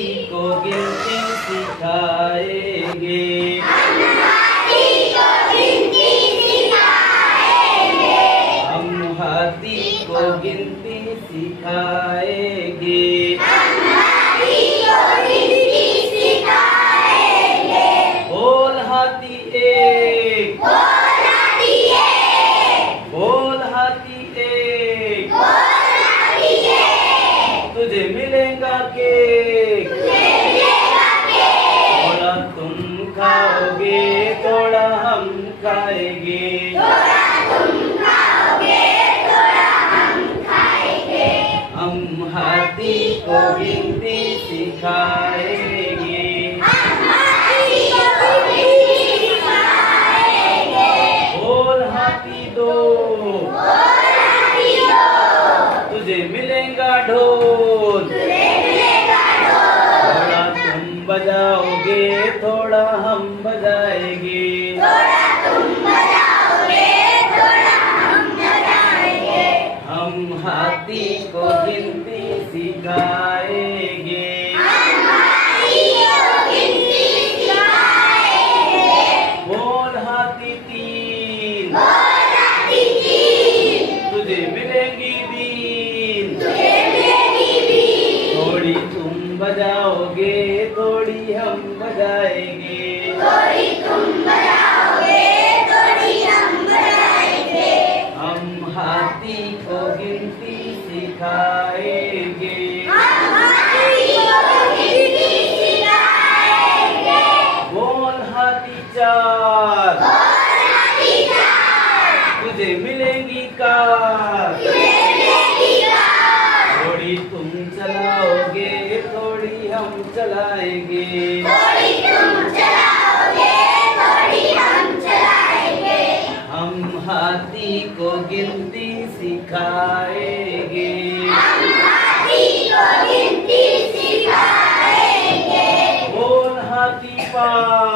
हाथी को गिनती सिखाएंगे। हम हाथी को गिनती सिखाएंगे। बोल हाथी एक, बोल हाथी एक, तुझे मिलेगा केक। थोड़ा तुम खाओगे, थोड़ा हम खाएंगे। हम हाथी को गिनती सिखाएंगे। बोल हाथी दो, तुझे मिलेगा ढोल। थोड़ा तुम बजाओगे, थोड़ा हम बजाएंगे। हम हाथी को गिनती सिखाएंगे। बोल हाथी तीन, तुझे मिलेंगी बीन। थोड़ी तुम बजाओगे, थोड़ी हम बजाएंगे। हम हाथी को गिनती सिखाएंगे। बोल हाथी चार, तुझे मिलेंगी कार। थोड़ी तुम चलाओगे, थोड़ी हम चलाएंगे। हम हाथी को गिनती सिखाएंगे। बोल हाथी पाँच,